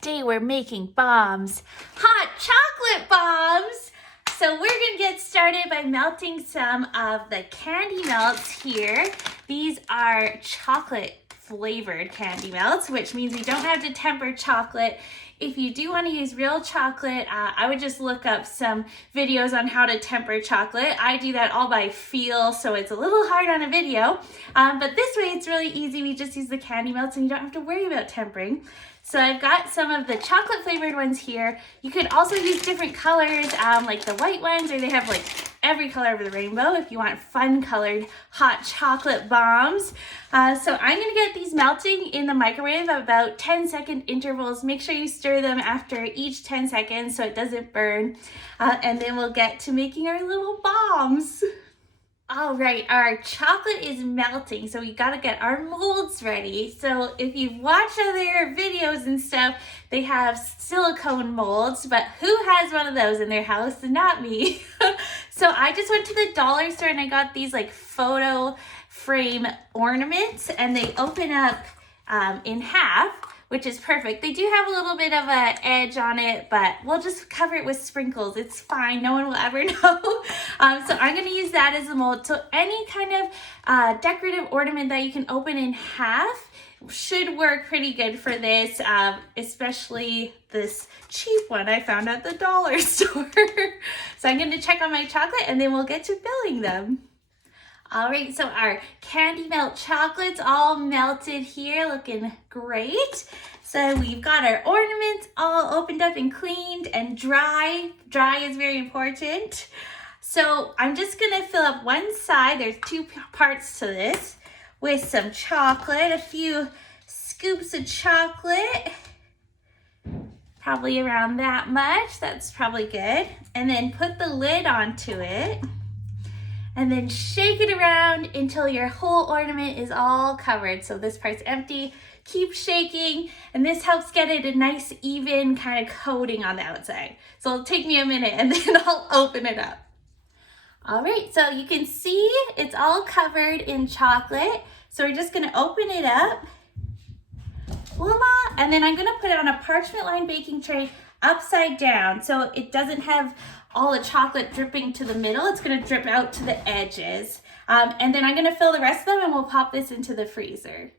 Today we're making bombs, hot chocolate bombs. So we're gonna get started by melting some of the candy melts here. These are chocolate flavored candy melts, which means you don't have to temper chocolate. If you do want to use real chocolate, I would just look up some videos on how to temper chocolate. I do that all by feel, so it's a little hard on a video. But this way it's really easy. We just use the candy melts and you don't have to worry about tempering. So I've got some of the chocolate flavored ones here. You could also use different colors, like the white ones, or they have like every color of the rainbow if you want fun colored hot chocolate bombs. So I'm gonna get these melting in the microwave at about 10-second intervals. Make sure you stir them after each 10 seconds so it doesn't burn. And then we'll get to making our little bombs. All right, our chocolate is melting, so we gotta get our molds ready. So if you've watched other videos and stuff, they have silicone molds, but who has one of those in their house? Not me. So I just went to the dollar store and I got these like photo frame ornaments, and they open up in half, which is perfect. They do have a little bit of an edge on it, but we'll just cover it with sprinkles. It's fine, no one will ever know. So I'm gonna use that as a mold. So any kind of decorative ornament that you can open in half should work pretty good for this, especially this cheap one I found at the dollar store. So I'm gonna check on my chocolate and then we'll get to filling them. All right, so our candy melt chocolate's all melted here, looking great. So we've got our ornaments all opened up and cleaned and dry. Dry is very important. So I'm just gonna fill up one side, there's two parts to this, with some chocolate, a few scoops of chocolate, probably around that much, that's probably good. And then put the lid onto it. And then shake it around until your whole ornament is all covered. So this part's empty. Keep shaking, and this helps get it a nice even kind of coating on the outside. So it'll take me a minute and then I'll open it up. All right, so you can see it's all covered in chocolate. So we're just gonna open it up. Voila! And then I'm gonna put it on a parchment lined baking tray upside down so it doesn't have all the chocolate dripping to the middle. It's gonna drip out to the edges. And then I'm gonna fill the rest of them and we'll pop this into the freezer.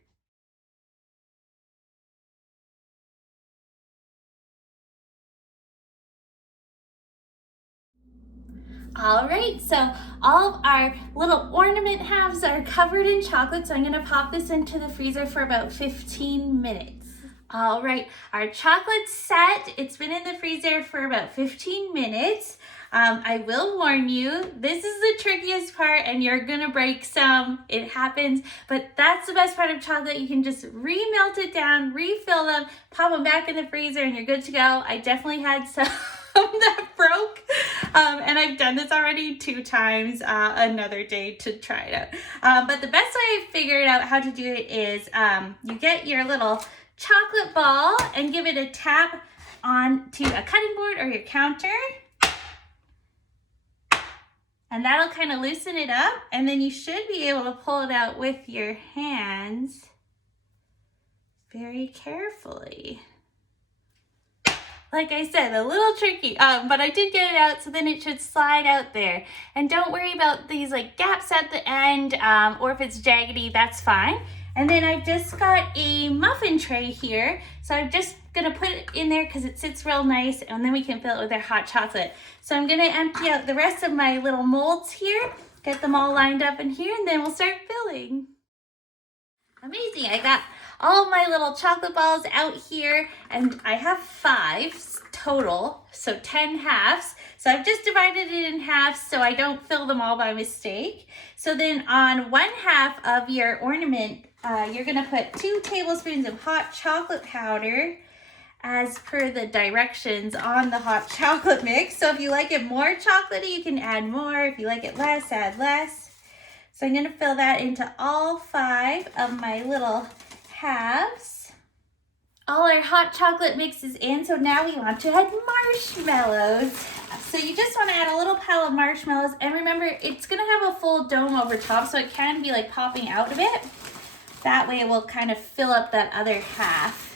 All right, so all of our little ornament halves are covered in chocolate, so I'm gonna pop this into the freezer for about 15 minutes. All right, our chocolate's set. It's been in the freezer for about 15 minutes. I will warn you, this is the trickiest part and you're gonna break some. It happens, but that's the best part of chocolate. You can just remelt it down, refill them, pop them back in the freezer and you're good to go. I definitely had some that broke, and I've done this already 2 times, another day to try it out. But the best way I figured out how to do it is you get your little chocolate ball and give it a tap onto a cutting board or your counter. And that'll kind of loosen it up, and then you should be able to pull it out with your hands very carefully. Like I said, a little tricky, but I did get it out, so then it should slide out there. And don't worry about these like gaps at the end, or if it's jaggedy, that's fine. And then I've just got a muffin tray here, so I'm just gonna put it in there because it sits real nice, and then we can fill it with our hot chocolate. So I'm gonna empty out the rest of my little molds here, get them all lined up in here, and then we'll start filling. Amazing, I got all my little chocolate balls out here, and I have 5 total, so 10 halves. So I've just divided it in half so I don't fill them all by mistake. So then on one half of your ornament, you're gonna put 2 tablespoons of hot chocolate powder as per the directions on the hot chocolate mix. So if you like it more chocolatey, you can add more. If you like it less, add less. So I'm gonna fill that into all 5 of my little halves. All our hot chocolate mix is in, so now we want to add marshmallows. So you just want to add a little pile of marshmallows, and remember it's gonna have a full dome over top, so it can be like popping out of it. That way it will kind of fill up that other half.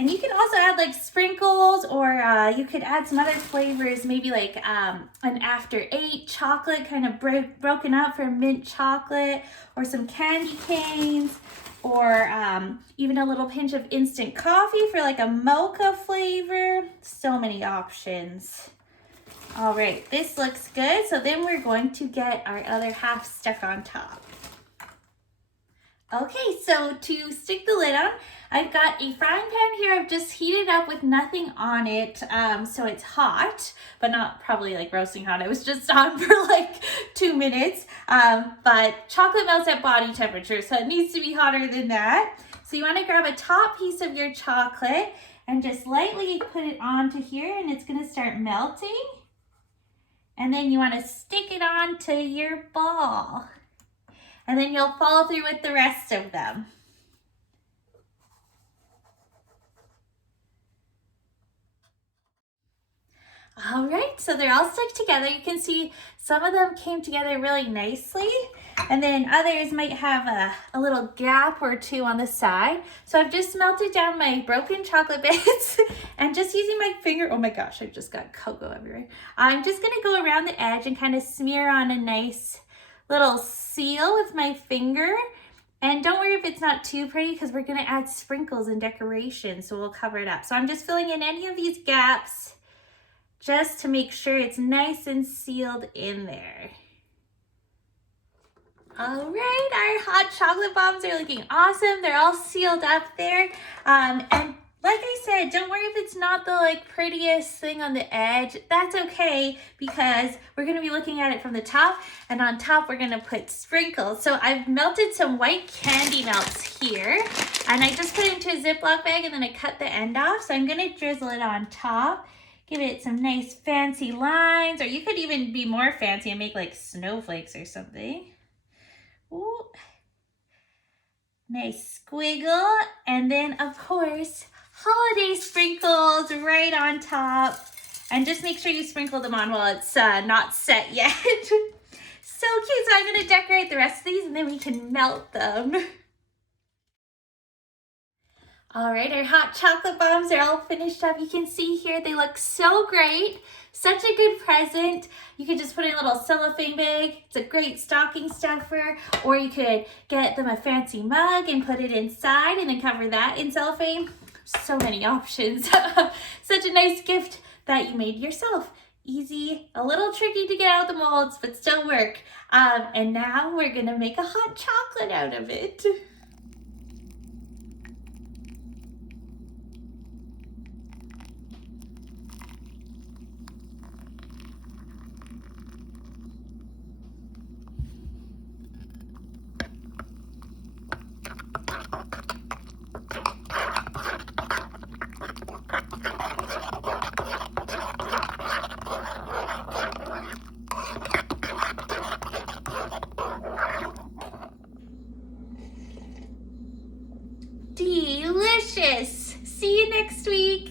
And you can also add like sprinkles, or you could add some other flavors, maybe like an after 8 chocolate kind of broken up for mint chocolate, or some candy canes, or even a little pinch of instant coffee for like a mocha flavor. So many options. All right, this looks good. So then we're going to get our other half stuck on top. Okay, so to stick the lid on, I've got a frying pan here. I've just heated up with nothing on it, so it's hot, but not probably like roasting hot. It was just on for like 2 minutes, but chocolate melts at body temperature, so it needs to be hotter than that. So you want to grab a top piece of your chocolate and just lightly put it onto here, and it's going to start melting. And then you want to stick it onto your ball. And then you'll follow through with the rest of them. All right, so they're all stuck together. You can see some of them came together really nicely, and then others might have a little gap or two on the side. So I've just melted down my broken chocolate bits and just using my finger, oh my gosh, I just got cocoa everywhere. I'm just gonna go around the edge and kind of smear on a nice little seal with my finger. And don't worry if it's not too pretty, because we're gonna add sprinkles and decoration, so we'll cover it up. So I'm just filling in any of these gaps just to make sure it's nice and sealed in there. All right, our hot chocolate bombs are looking awesome. They're all sealed up there. And like I said, don't worry if it's not the like prettiest thing on the edge. That's okay, because we're gonna be looking at it from the top, and on top we're gonna put sprinkles. So I've melted some white candy melts here, and I just put it into a Ziploc bag, and then I cut the end off. So I'm gonna drizzle it on top, give it some nice fancy lines, or you could even be more fancy and make like snowflakes or something. Ooh. Nice squiggle, and then of course, holiday sprinkles right on top. And just make sure you sprinkle them on while it's not set yet. So cute. So I'm gonna decorate the rest of these, and then we can melt them. All right, our hot chocolate bombs are all finished up. You can see here, they look so great. Such a good present. You could just put in a little cellophane bag. It's a great stocking stuffer. Or you could get them a fancy mug and put it inside and then cover that in cellophane. So many options. Such a nice gift that you made yourself. Easy, a little tricky to get out of the molds, but still work. And now we're gonna make a hot chocolate out of it. Delicious! See you next week.